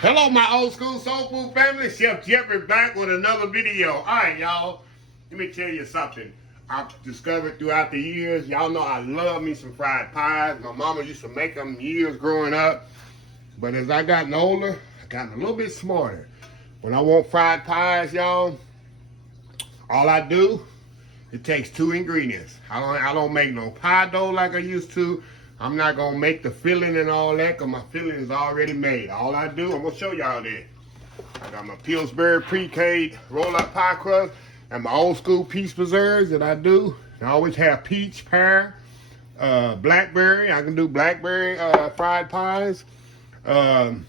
Hello, my old school soul food family. Chef Jeffrey back with another video. All right, y'all. Let me tell you something. I've discovered throughout the years, y'all know I love me some fried pies. My mama used to make them years growing up. But as I gotten older, I gotten a little bit smarter. When I want fried pies, y'all, all I do, it takes 2 ingredients. I don't make no pie dough like I used to. I'm not gonna make the filling and all that because my filling is already made. All I do, I'm gonna show y'all that. I got my Pillsbury pre-K roll-up pie crust and my old school peach preserves that I do. I always have peach, pear, blackberry. I can do blackberry fried pies and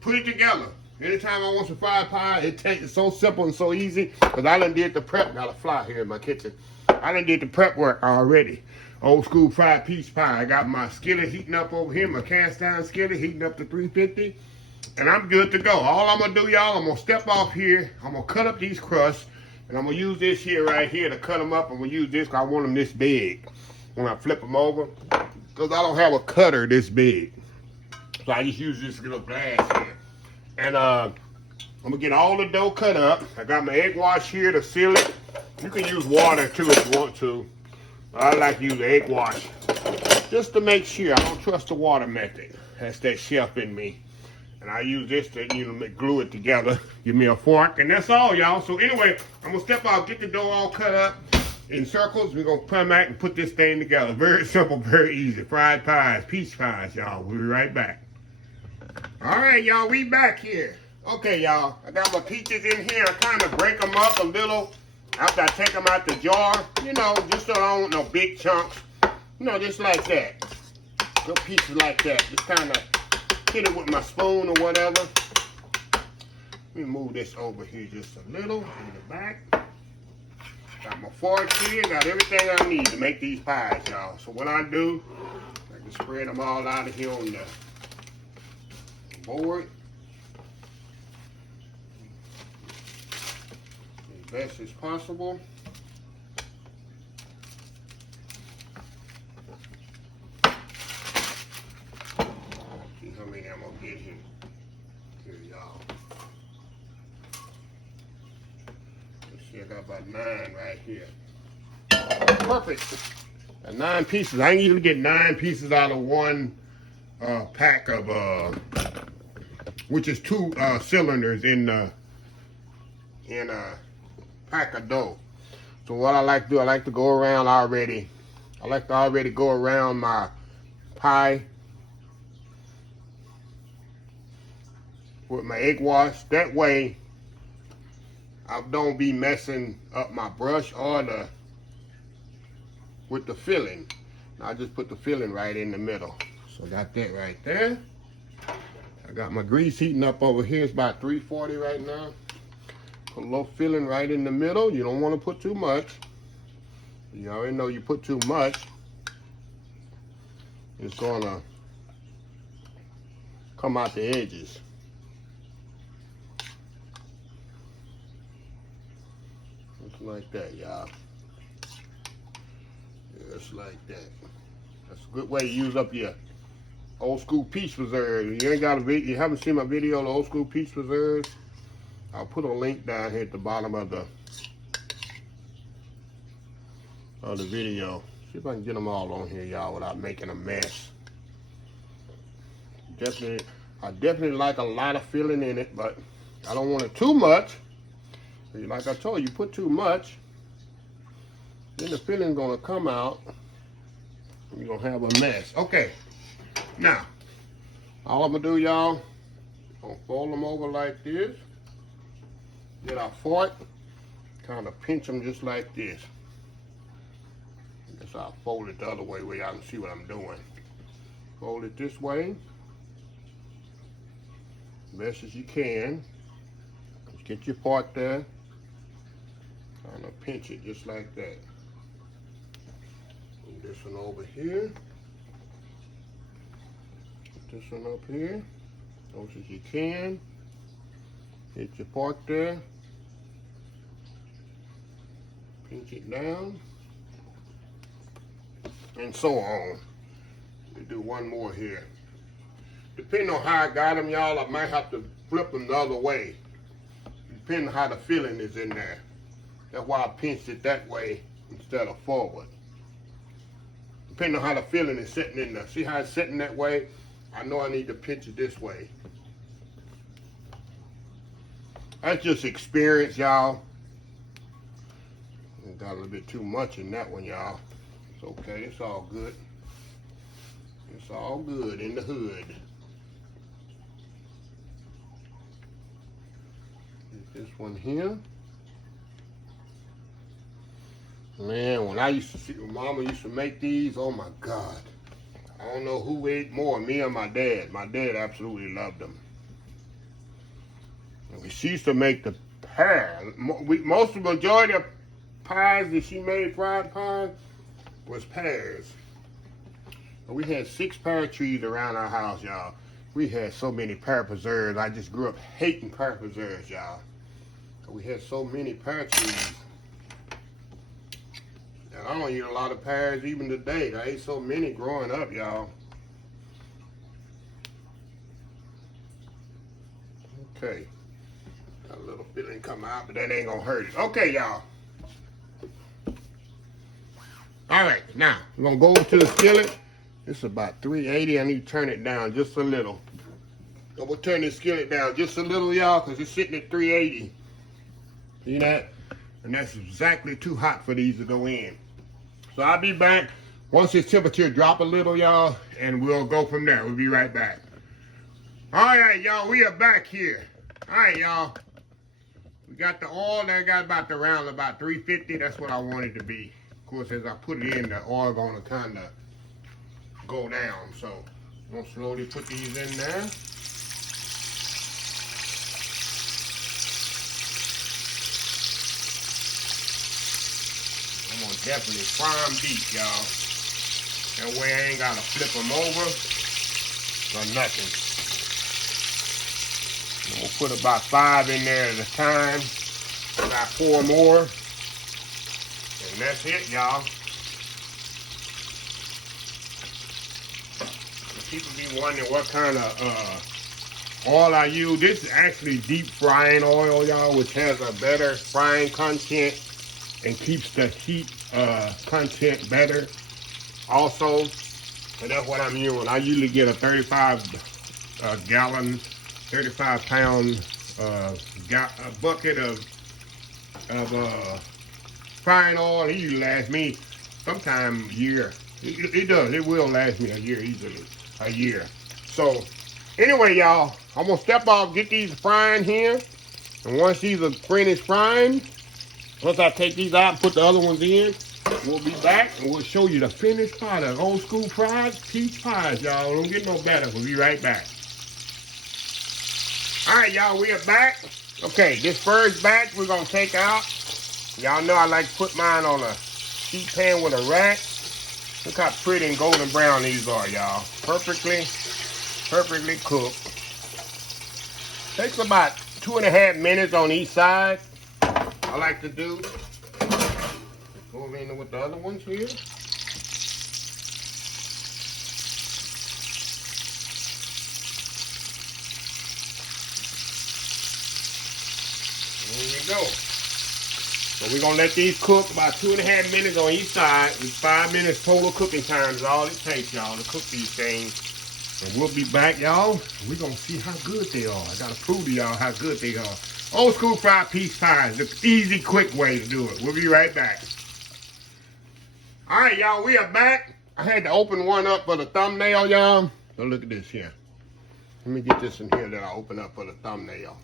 put it together. Anytime I want some fried pie, it's so simple and so easy because I done did the prep. Got a fly here in my kitchen. I done did the prep work already. Old school fried peach pie. I got my skillet heating up over here, my cast iron skillet heating up to 350. And I'm good to go. All I'm going to do, y'all, I'm going to step off here. I'm going to cut up these crusts. And I'm going to use this here right here to cut them up. I'm going to use this because I want them this big when I flip them over. Because I don't have a cutter this big. So I just use this little glass here. And I'm going to get all the dough cut up. I got my egg wash here to seal it. You can use water too if you want to. I like to use egg wash just to make sure. I don't trust the water method. That's that chef in me. And I use this to, glue it together. Give me a fork, and that's all, y'all. So anyway, I'm gonna step out, get the dough all cut up in circles. We're gonna come back and put this thing together. Very simple, very easy. Fried pies, peach pies, y'all. We'll be right back. All right, y'all, we back here. Okay, y'all, I got my peaches in here. I kind of break them up a little after I take them out the jar, just so I don't want no big chunks. Just like that. Little pieces like that. Just kind of hit it with my spoon or whatever. Let me move this over here just a little in the back. Got my fork here. Got everything I need to make these pies, y'all. So what I do, I can spread them all out of here on the board. Best as possible. See how many I'm gonna get here. Here, y'all. Let's see, I got about 9 right here. Perfect. Got 9 pieces. I usually get 9 pieces out of one pack of, which is 2 cylinders in pack of dough. So what I like to do, I like to go around already. I like to already go around my pie with my egg wash. That way, I don't be messing up my brush or with the filling. I just put the filling right in the middle. So I got that right there. I got my grease heating up over here. It's about 340 right now. Put a little filling right in the middle. You don't want to put too much. You already know you put too much, it's gonna come out the edges. Just like that, y'all. Just like that. That's a good way to use up your old school peach preserves. You ain't got a video, you haven't seen my video on the old school peach preserves, I'll put a link down here at the bottom of the video. See if I can get them all on here, y'all, without making a mess. I definitely like a lot of filling in it, but I don't want it too much. Like I told you, put too much, then the filling's gonna come out, and you're gonna have a mess. Okay, now, all I'm gonna do, y'all, I'm gonna fold them over like this. Get our fork, kind of pinch them just like this. I guess I'll fold it the other way where y'all can see what I'm doing. Fold it this way, best as you can. Just get your part there. Kind of pinch it just like that. And this one over here. Put this one up here, close as you can. Hit your part there. Pinch it down. And so on. We do one more here. depending on how I got them, y'all, I might have to flip them the other way. Depending on how the filling is in there. That's why I pinched it that way instead of forward. Depending on how the filling is sitting in there. See how it's sitting that way? I know I need to pinch it this way. That's just experience, y'all. Got a little bit too much in that one, y'all. It's okay, it's all good. It's all good in the hood. This one here. Man, when I used to see, when Mama used to make these, oh my God. I don't know who ate more, me or my dad. My dad absolutely loved them. And she used to make the pear. Most of the majority of pies that she made, fried pies, was pears. And we had 6 pear trees around our house, y'all. We had so many pear preserves. I just grew up hating pear preserves, y'all. We had so many pear trees. And I don't eat a lot of pears even today. I ate so many growing up, y'all. Okay. Got a little filling come out, but that ain't gonna hurt it. Okay, y'all. All right, now we're gonna go over to the skillet. It's about 380. I need to turn it down just a little. So we'll turn this skillet down just a little, y'all, because it's sitting at 380. See that? And that's exactly too hot for these to go in. So I'll be back once this temperature drop a little, y'all, and we'll go from there. We'll be right back. All right, y'all, we are back here. All right, y'all. We got the oil there, got about around about 350. That's what I want it to be. Of course, as I put it in, the oil gonna kind of go down. So I'm gonna slowly put these in there. I'm gonna definitely fry them deep, y'all. That way I ain't gotta flip them over or nothing. I'm gonna put about 5 in there at a time. About 4 more. And that's it, y'all. People be wondering what kind of oil I use. This is actually deep frying oil, y'all, which has a better frying content and keeps the heat content better also. And that's what I'm using. I usually get a 35 gallon, 35 pound bucket of frying oil. It usually lasts me sometime a year. It does. It will last me a year easily. A year. So anyway, y'all, I'm gonna step off, get these frying here, and once these are finished frying, once I take these out and put the other ones in, we'll be back and we'll show you the finished product. Old school fries, peach pies, y'all. Don't get no better. We'll be right back. All right, y'all, we are back. Okay, this first batch we're gonna take out. Y'all know I like to put mine on a sheet pan with a rack. Look how pretty and golden brown these are, y'all. Perfectly cooked. Takes about 2.5 minutes on each side. I like to do. Go over in with the other ones here. There we go. So we're gonna let these cook about 2.5 minutes on each side. It's 5 minutes total cooking time is all it takes, y'all, to cook these things. And we'll be back, y'all. We're gonna see how good they are. I gotta prove to y'all how good they are. Old school fried peach pies, the easy, quick way to do it. We'll be right back. All right, y'all, we are back. I had to open one up for the thumbnail, y'all. So look at this here. Let me get this in here that I open up for the thumbnail.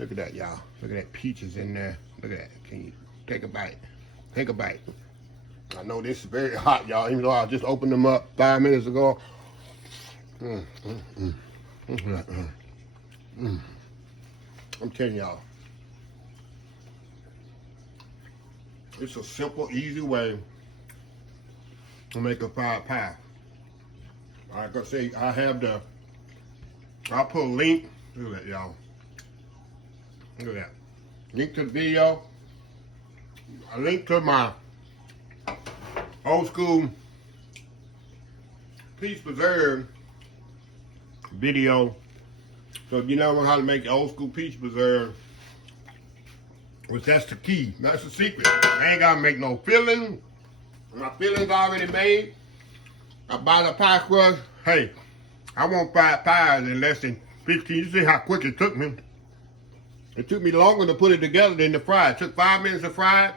Look at that, y'all. Look at that peaches in there. Look at that. Can you take a bite? Take a bite. I know this is very hot, y'all, even though I just opened them up 5 minutes ago. I'm telling y'all. It's a simple, easy way to make a fried pie. Like I say, I'll put a link. Look at that, y'all. Look at that. Link to the video. A link to my old school peach preserve video. So if you never know how to make old school peach preserve, which that's the key, that's the secret. I ain't gotta make no filling. My filling's already made. I buy the pie crust. Hey, I want 5 pies in less than 15. You see how quick it took me. It took me longer to put it together than to fry. It took 5 minutes to fry it,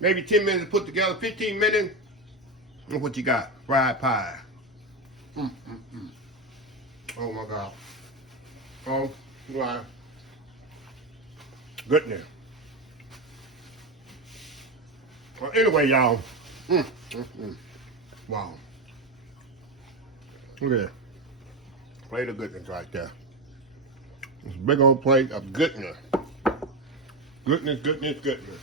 maybe 10 minutes to put together, 15 minutes. Look what you got, fried pie. Oh my God. Oh, my goodness. Well, anyway, y'all. Wow. Look at that. Plate of goodness right there. This big old plate of goodness. Goodness, goodness, goodness.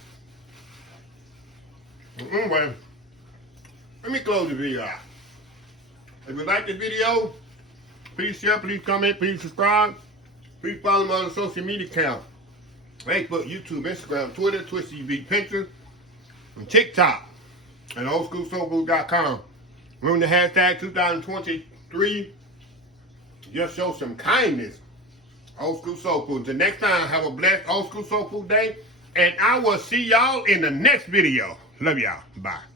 Anyway, let me close the video out. If you like the video, please share, please comment, please subscribe. Please follow my other social media accounts. Facebook, YouTube, Instagram, Twitter, Twitch TV, Pinterest, and TikTok, and oldschoolsoulfood.com. Remember the hashtag 2023. Just show some kindness. Old School Soul Food. Until next time, have a blessed Old School Soul Food day. And I will see y'all in the next video. Love y'all. Bye.